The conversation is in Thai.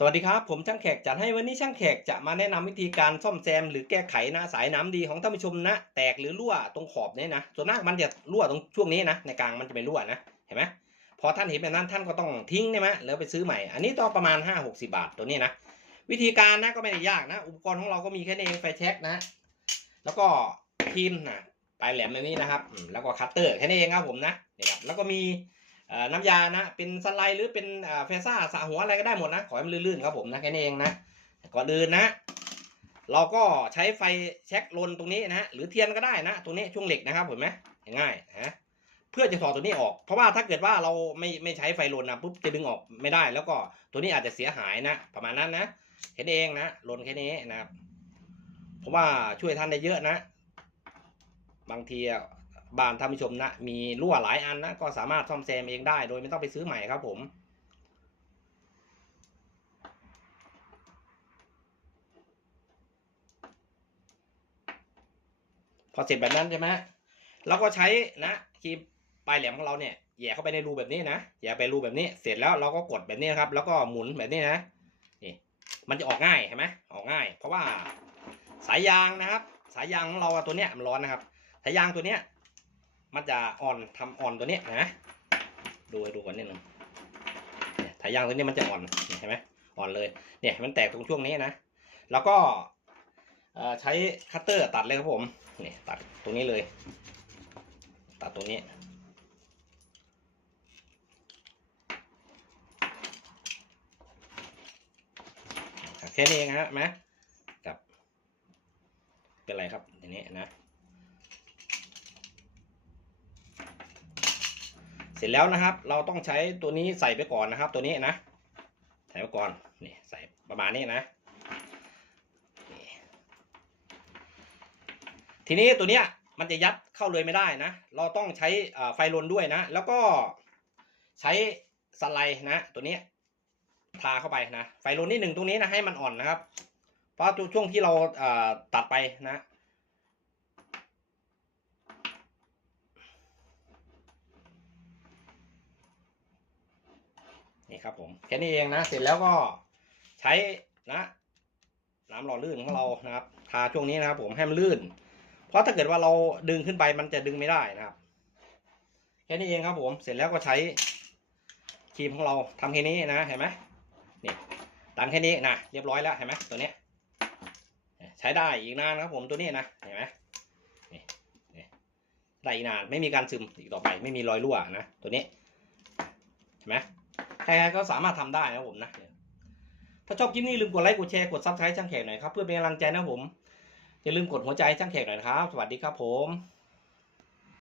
สวัสดีครับ ผมช่างแขกจัดให้วันนี้ช่างแขกจะมาแนะนำวิธีการซ่อมแซม หรือแก้ไขนะสายน้ำดีของท่านผู้ชมนะ แตกหรือรั่วตรงขอบเนี่ยนะส่วนมากมันจะรั่วตรงช่วงนี้นะในกลางมันจะไม่รั่วนะเห็นไหมพอท่านเห็นแบบนั้นท่านก็ต้องทิ้งใช่ไหมแล้วไปซื้อใหม่ อันนี้ต้องประมาณ 5 6 0 บาทตัวนี้นะ วิธีการนะก็ไม่ได้ยากนะ อุปกรณ์ของเราก็มีแค่นี้เองไฟแช็กนะ แล้วก็ครีมนะปลายแหลมแบบนี้นะครับแล้วก็คัตเตอร์แค่นี้เองครับผมนะนี่ครับแล้วก็มี น้ำยานะ เป็นสไลด์หรือเป็นเอ่อเฟซ่าสระหัวอะไรก็ได้หมดนะ ขอให้มันลื่นๆครับผมนะแค่นี้เองนะ ก่อนอื่นนะ เราก็ใช้ไฟเช็คลนตรงนี้นะหรือเทียนก็ได้นะ ตรงนี้ช่วงเหล็กนะครับเห็นไหมง่ายนะเพื่อจะถอดตัวนี้ออก เพราะว่าถ้าเกิดว่าเราไม่ไม่ใช้ไฟลนนะปุ๊บจะดึงออกไม่ได้ แล้วก็ตัวนี้อาจจะเสียหายนะ ประมาณนั้นนะแค่นี้เองนะลนแค่นี้นะครับเพราะว่าช่วยท่านได้เยอะนะ บางทีอะ บ้านท่านผู้ชมนะมีรั่วหลายอันนะก็สามารถซ่อมแซมเองได้โดยไม่ต้องไปซื้อใหม่ครับผมพอเสร็จแบบนั้นใช่ไหมเราก็ใช้นะครีมปลายแหลมของเราเนี่ยแย่เข้าไปในรูแบบนี้นะแย่ไปรูแบบนี้เสร็จแล้วเราก็กดแบบนี้นครับ แล้วก็หมุนแบบนี้นะนี่มันจะออกง่ายเห็นไหมออกง่าย เพราะว่าสายยางนะครับ สายยางของเราตัวเนี้ยมันร้อนนะครับ สายยางตัวเนี้ย มันจะอ่อนทำอ่อนตัวนี้นะดูให้ดูก่อนนิดนึงเนี่ายยางตัวนี้มันจะอ่อนเห็นไหมอ่อนเลยเนี่ยมันแตกตรงช่วงนี้นะ แล้วก็ใช้คัตเตอร์ตัดเลยครับผมนี่ตัดตรงนี้เลย ตัดตรงนี้แค่นี้เองฮะไหมกับเป็นไรครับทีนี้นะ เสร็จแล้วนะครับ เราต้องใช้ตัวนี้ใส่ไปก่อนนะครับ ตัวนี้นะ ใส่ไปก่อนนี่ใส่ประมาณนี้นะทีนี้ตัวเนี้ยมันจะยัดเข้าเลยไม่ได้นะ เราต้องใช้ไฟลนด้วยนะ แล้วก็ใช้สไลด์นะ ตัวนี้ทาเข้าไปนะ ไฟลนนิดหนึ่งตรงนี้นะให้มันอ่อนนะครับ เพราะช่วงที่เราตัดไปนะ นี่ครับผมแค่นี้เองนะ เสร็จแล้วก็ใช้นะน้ำหล่อลื่นของเรานะครับ ทาช่วงนี้นะครับผมให้มันลื่น เพราะถ้าเกิดว่าเราดึงขึ้นไปมันจะดึงไม่ได้นะครับ แค่นี้เองครับผม เสร็จแล้วก็ใช้ครีมของเราทำแค่นี้นะเห็นไหมนี่ตันแค่นี้นะเรียบร้อยแล้วเห็นไหมตัวนี้ใช้ได้อีกนานครับผมตัวนี้นะเห็นไหมนี่นี่ได้อีกนานไม่มีการซึมอีกต่อไป ไม่มีรอยรั่วนะตัวนี้เห็นไหม ครๆก็สามารถทำได้นะผมนะ ถ้าชอบคลิปนี้ลืมกดไลค์กดแชร์กดซับสไครต์ช่างแขกหน่อยครับเพื่อเป็นกำลังใจนะผมอย่าลืมกดหัวใจช่างแขกหน่อยนะครับ สวัสดีครับผม